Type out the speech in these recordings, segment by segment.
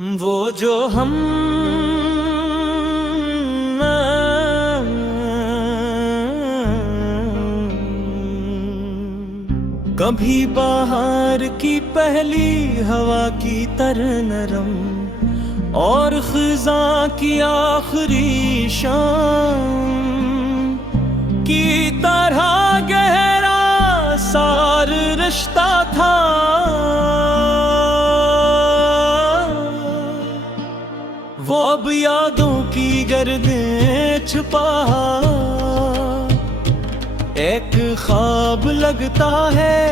वो जो हम कभी बाहर की पहली हवा की तरह नरम और खिजा की आखिरी शाम की तरह गहरा सार रिश्ता था। वो अब यादों की गर्दें छुपा एक ख्वाब लगता है,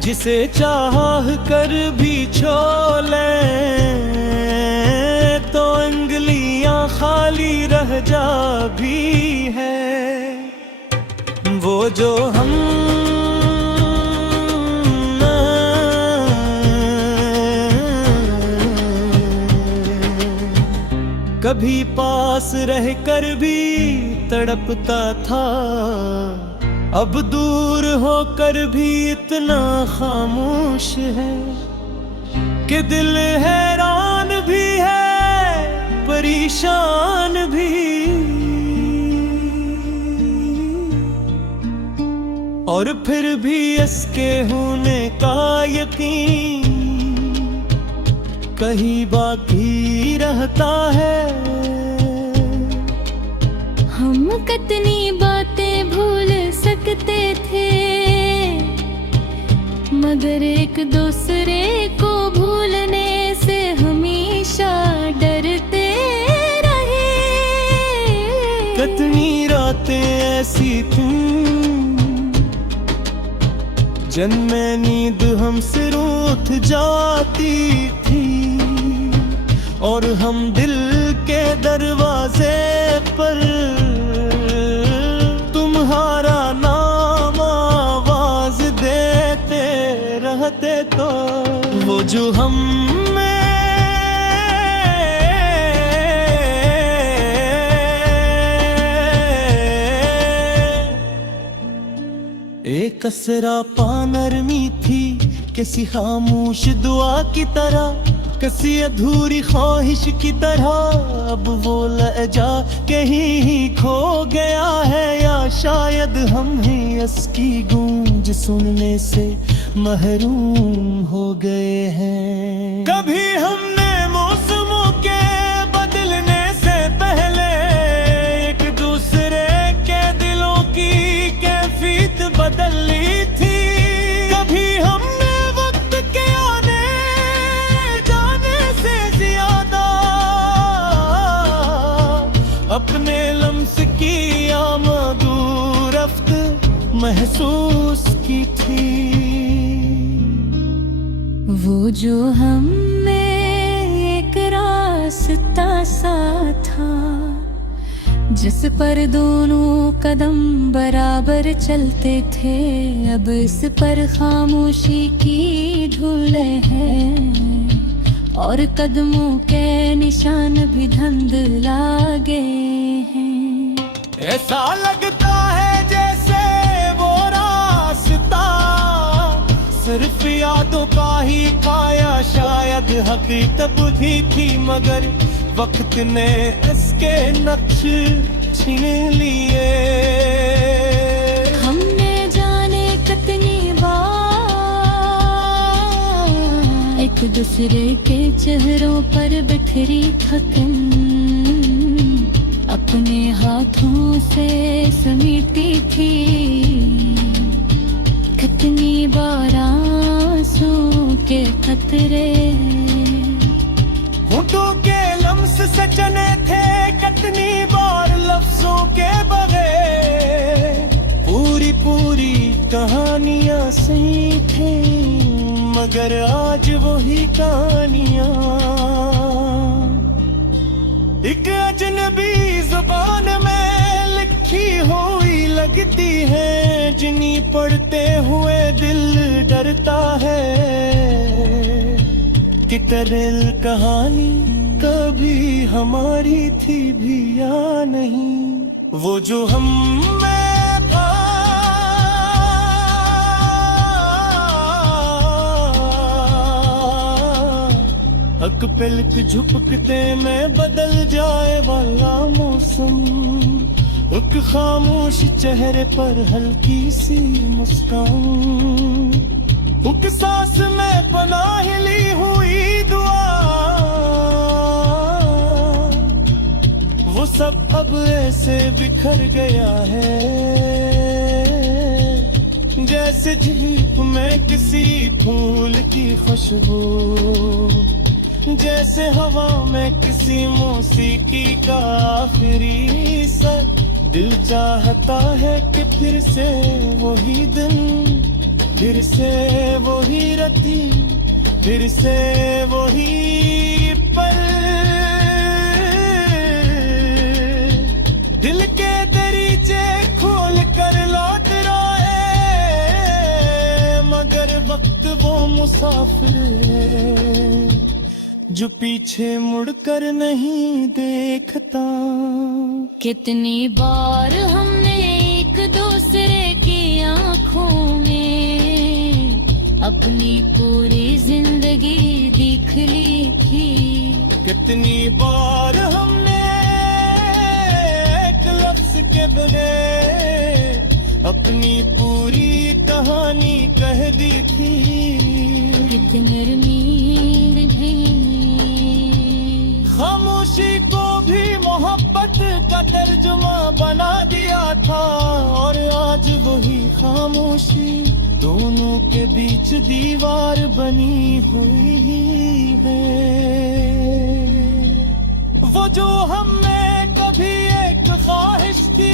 जिसे चाह कर भी छोले तो उंगलियां खाली रह जा भी है। वो जो हम कभी पास रह कर भी तड़पता था, अब दूर होकर भी इतना खामोश है कि दिल हैरान भी है परेशान भी। और फिर भी इसके होने का यकीन कहीं बाकी रहता है। हम कितनी बातें भूल सकते थे, मगर एक दूसरे को भूलने से हमेशा डरते रहे। कितनी रातें ऐसी थीं जिनमें नींद हमसे रूठ जाती थी, और हम दिल के दरवाजे पर तुम्हारा नाम आवाज देते रहते। तो वो जो हम एक असरा पानरमी थी, किसी खामोश दुआ की तरह, किसी अधूरी ख्वाहिश की तरह। अब वो लहजा कहीं ही खो गया है, या शायद हम ही इसकी गूंज सुनने से महरूम हो गए हैं। कभी हमने मौसमों के बदलने से पहले एक दूसरे के दिलों की कैफियत बदल ली थी। कभी हमने वक्त के आने जाने से ज्यादा अपने लम्स की आमदू रफ्त महसूस की थी। वो जो हम में एक रास्ता सा था, जिस पर दोनों कदम बराबर चलते थे, अब इस पर खामोशी की धूले हैं और कदमों के निशान भी धुंधला गए हैं। ऐसा लगता है जैसे वो रास्ता सिर्फ यादों का ही था, या शायद हकीकत भी थी, मगर वक्त ने इसके नक्श छीन लिए। हमने जाने कितनी बार एक दूसरे के चेहरों पर बिखरी थकन अपने हाथों से समेटी थी। कितनी बार आंसू के कतरे होठों के लम्स सचने थे, कितनी बार लफ्जों के बगैर पूरी पूरी कहानियां सही थी, मगर आज वही कहानियां एक अजनबी जुबान में लिखी हुई लगती है, जिन्हीं पढ़ते हुए दिल डरता है कि तरल कहानी कभी हमारी थी भी या नहीं। वो जो हम में था हक पे लिख झुपकते में बदल जाए वाला मौसम, एक खामोश चेहरे पर हल्की सी मुस्कान, एक सांस में पनाह ली हुई दुआ, वो सब अब ऐसे बिखर गया है जैसे धूप में किसी फूल की खुशबू, जैसे हवा में किसी मौसीकी का आखिरी सर। दिल चाहता है कि फिर से वही दिन, फिर से वही रती, फिर से वही पल, दिल के दरीचे खोल कर लौट रोए, मगर वक्त वो मुसाफिर है जो पीछे मुड़कर नहीं देखता। कितनी बार हमने एक दूसरे की आंखों में अपनी पूरी जिंदगी देख ली थी, कितनी बार हमने एक लफ्ज के बगैर अपनी पूरी कहानी कह दी थी। कितनी नींद भी खामोशी को भी मोहब्बत का तर्जुमा बना दिया था, और आज वही खामोशी दोनों के बीच दीवार बनी हुई है। वो जो हम में कभी एक ख्वाहिश थी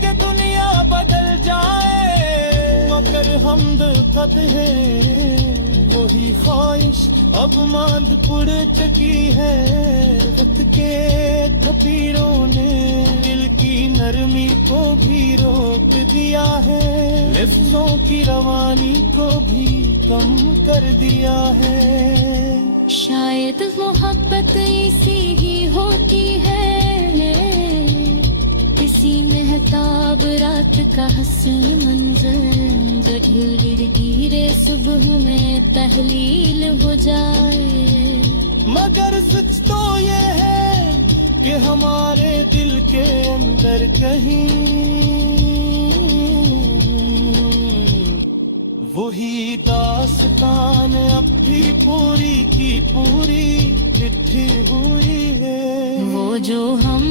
कि दुनिया बदल जाए, मगर हम दर्द है वही ख्वाहिश अब मांद पुड़ चुकी है। वक्त के थपीरों ने दिल की नरमी को भी रोक दिया है, लफ्जों की रवानी को भी कम कर दिया है। शायद मोहब्बत ऐसी ही होती है, किसी महताब रात का हसन मंजर जो धीरे धीरे सुबह में तहलील हो जाए। मगर सच तो ये है कि हमारे दिल के अंदर कहीं वही दास्तान अब भी पूरी की पूरी चिट्ठी हुई है। वो जो हम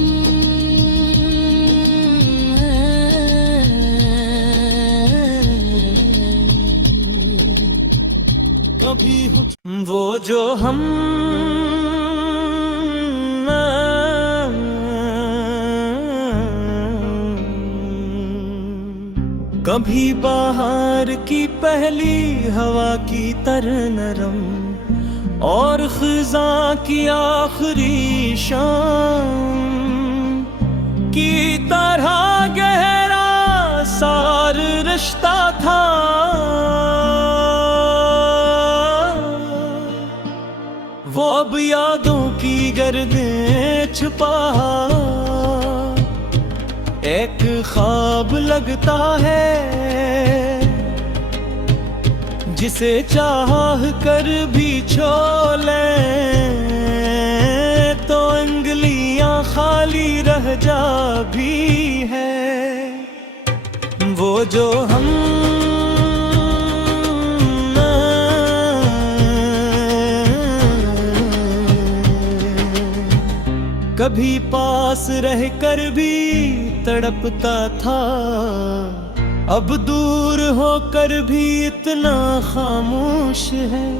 कभी वो जो हम कभी बाहर की पहली हवा की तरह नरम, और खिज़ां की आखिरी शाम की तरह गहरा सार रिश्ता था। वो अब यादों की गर्दें छुपा एक ख्वाब लगता है, जिसे चाह कर भी छो लें तो उंगलियां खाली रह जा भी है। वो जो हम कभी पास रह कर भी तड़पता था, अब दूर होकर भी इतना खामोश है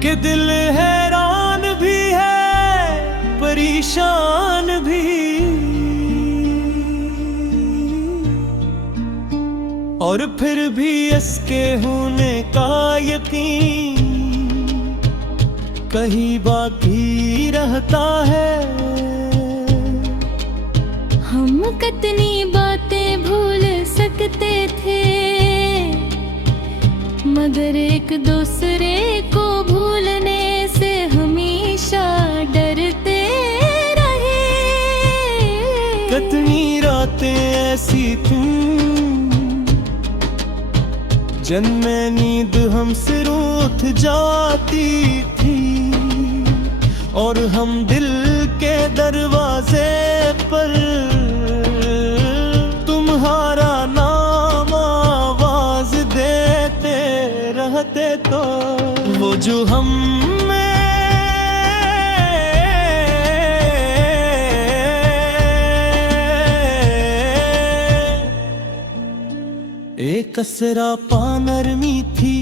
कि दिल हैरान भी है परेशान भी। और फिर भी इसके होने का यकीन कहीं बाकी रहता है। हम कितनी बातें भूल सकते थे, मगर एक दूसरे को भूलने से हमेशा डरते रहे। कितनी रातें ऐसी थीं जिनमें नींद हमसे रूठ जाती थी। और हम दिल के दरवाजे पर तुम्हारा नाम आवाज देते रहते तो वो जो हम एक असरा पानरमी थी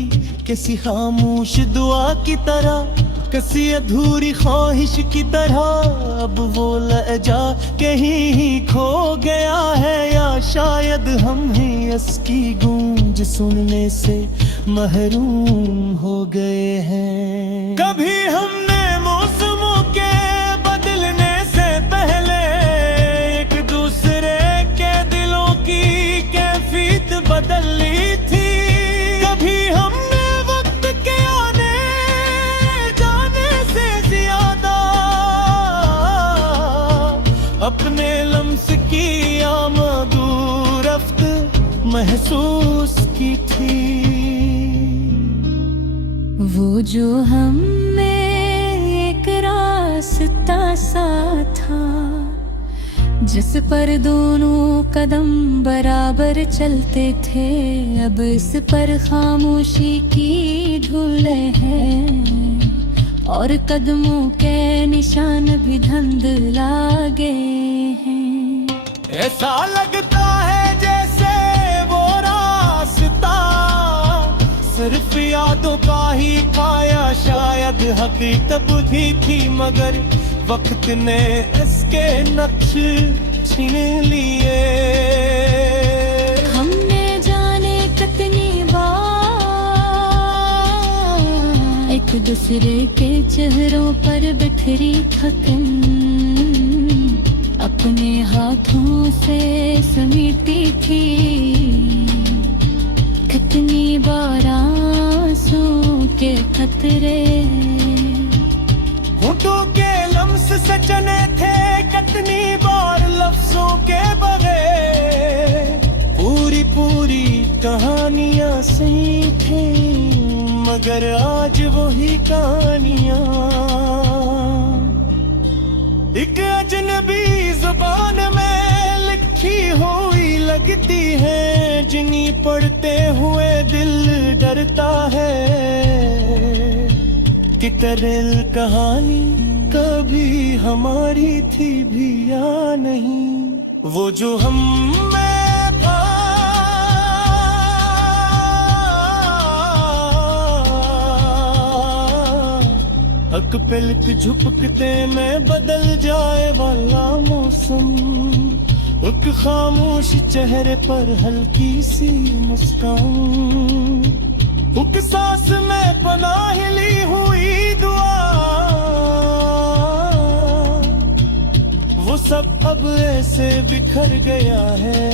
किसी खामोश दुआ की तरह, किसी अधूरी ख्वाहिश की तरह। अब वो लहजा कहीं ही खो गया है, या शायद हम ही इसकी गूंज सुनने से महरूम हो गए हैं। कभी हमने मौसमों के बदलने से पहले एक दूसरे के दिलों की कैफियत बदल ली थी। कभी हमने वक्त के आने जाने से ज्यादा अपने लम्स की आमदूरफ्त महसूस की थी। वो जो हम में एक रास्ता सा था, जिस पर दोनों कदम बराबर चलते थे, अब इस पर खामोशी की धूले हैं और कदमों के निशान भी धुंधला गए हैं। ऐसा लगता है जैसे वो रास्ता सिर्फ यादों का ही था, या शायद हकीकत भी थी, मगर वक्त ने इसके नक्श छीन लिए। हमने जाने कितनी बार एक दूसरे के चेहरों पर बिखरी थकन अपने हाथों से समेटी थी। कितनी बार आंसू के खतरे होठों के लम्स सचने थे, कितनी बार लफ्जों के बगैर पूरी पूरी कहानियां सही थी, मगर आज वही कहानियां एक अजनबी जुबान में लिखी हुई लगती है, जिन्हीं पढ़ते हुए दिल डरता है कि तरल कहानी कभी हमारी थी भी या नहीं। वो जो हम में था हक पलक झुपकते में बदल जाए वाला मौसम, एक खामोश चेहरे पर हल्की सी मुस्कान, एक सांस में पनाह ली हुई दुआ, वो सब अब ऐसे बिखर गया है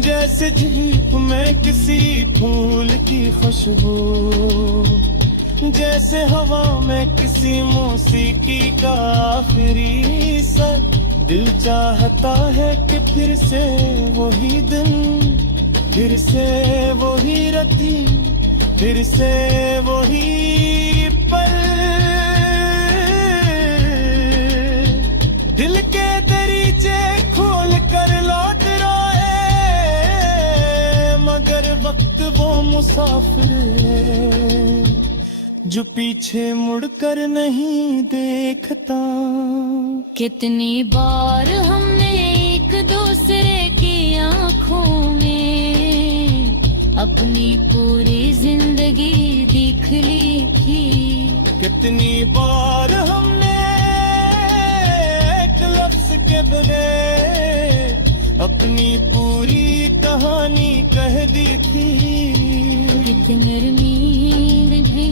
जैसे धूप में किसी फूल की खुशबू, जैसे हवा में किसी मौसीकी का आखिरी सर। दिल चाहता है कि फिर से वही दिन, फिर से वही रती, फिर से वही पल, दिल के दरीचे खोल कर लौट रहे, मगर वक्त वो मुसाफिर है जो पीछे मुड़कर नहीं देखता। कितनी बार हमने एक दूसरे की आँखों में अपनी पूरी जिंदगी देख ली थी। कितनी बार हमने एक लफ्ज के बगैर अपनी पूरी कहानी कह दी थी। कितनी नींद भी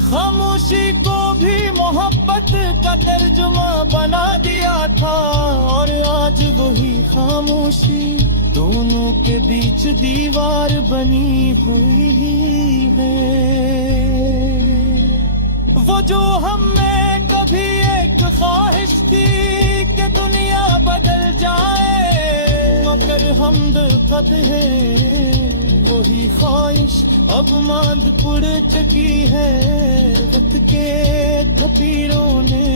खामोशी को भी मोहब्बत का तर्जुमा बना दिया था, और आज वही खामोशी दोनों के बीच दीवार बनी हुई है। वो जो हम में कभी एक ख्वाहिश थी कि दुनिया बदल जाए, मगर हम दर्द है वही ख्वाहिश अब मांद पुड़ चकी है वक्त के थपीरों ने,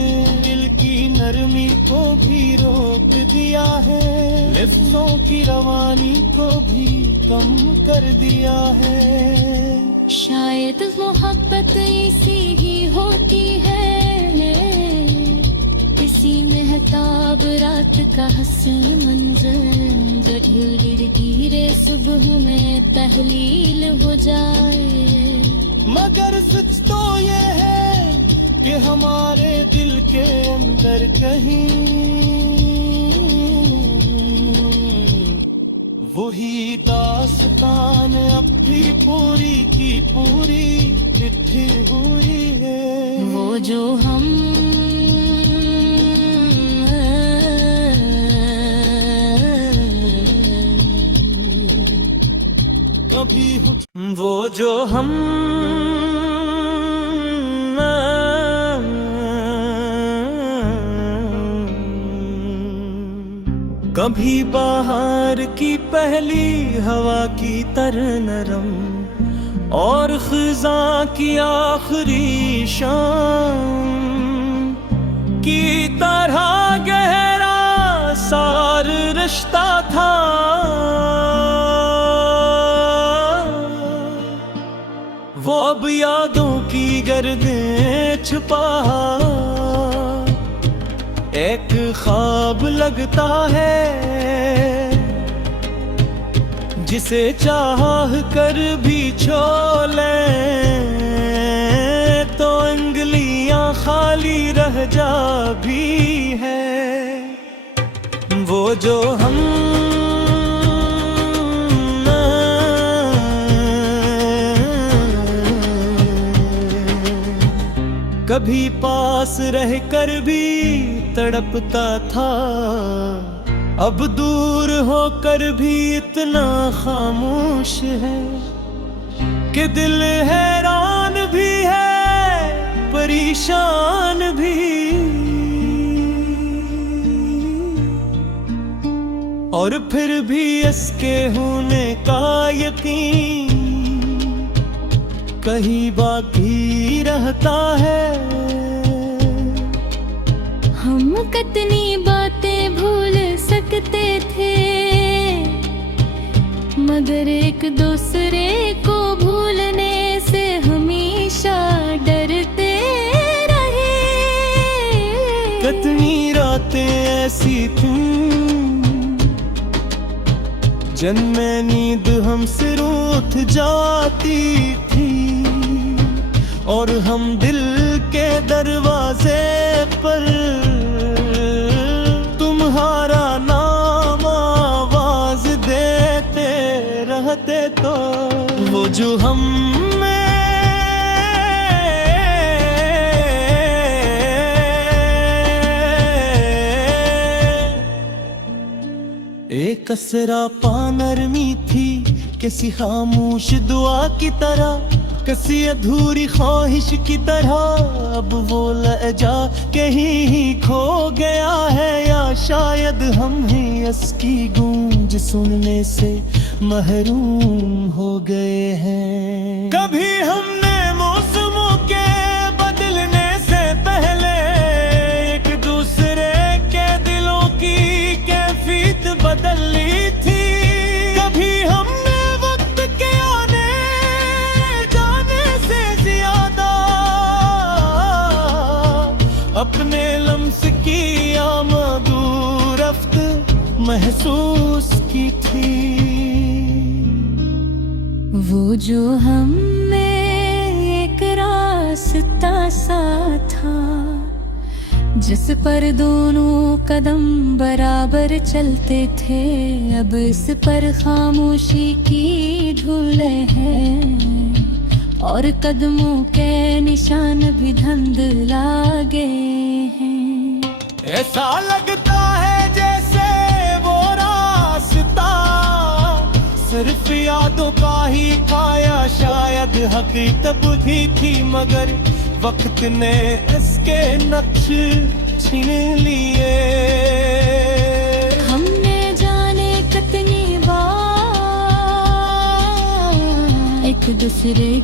दिल की नरमी को भी रोक दिया है, लफ्जों की रवानी को भी कम कर दिया है। शायद मोहब्बत ऐसी ही होती है, किसी महताब रात का हसन मंजर, जो धीरे धीरे सुबह में तहलील हो जाए। मगर सच तो ये है कि हमारे दिल के अंदर कहीं वही दास्तान अब भी पूरी की पूरी चिट्ठी हुई है। वो जो हम कभी वो जो हम कभी बाहर की पहली हवा की तरह नरम, और खिजा की आखिरी शाम की तरह गहरा सार रिश्ता था। वो अब यादों की गर्दें छुपा एक ख्वाब लगता है, जिसे चाह कर भी छोले तो उंगलियां खाली रह जा भी है। वो जो हम कभी पास रह कर भी तड़पता था, अब दूर होकर भी इतना खामोश है कि दिल हैरान भी है परेशान भी। और फिर भी इसके होने का यकीन कहीं बाकी रहता है। हम कितनी बातें भूल सकते थे, मगर एक दूसरे को भूलने से हमेशा डरते रहे। कितनी रातें ऐसी थीं जिनमें नींद हमसे रूठ जाती थी, और हम दिल के दरवाजे पर तुम्हारा नाम आवाज देते रहते। तो वो जो हम एक असरा पानरमी थी, किसी खामोश दुआ की तरह, किसी अधूरी ख्वाहिश की तरह। अब वो लहजा कहीं ही खो गया है, या शायद हम ही इसकी गूंज सुनने से महरूम हो गए हैं। कभी हमने मौसमों के बदलने से पहले एक दूसरे के दिलों की कैफियत बदल ली थी। कभी हमने वक्त के आने जाने से ज्यादा अपने लम्स की आमदूरफ्त महसूस की थी। वो जो हम में एक रास्ता सा था, जिस पर दोनों कदम बराबर चलते थे, अब इस पर खामोशी की धूलें हैं, और कदमों के निशान भी धुंधला गए हैं। ऐसा लगता है जैसे वो रास्ता सिर्फ यादों का ही था, या शायद हकीकत भी थी, मगर वक्त ने इसके नक्श छीन लिए। हमने जाने कितनी बार एक एक दूसरे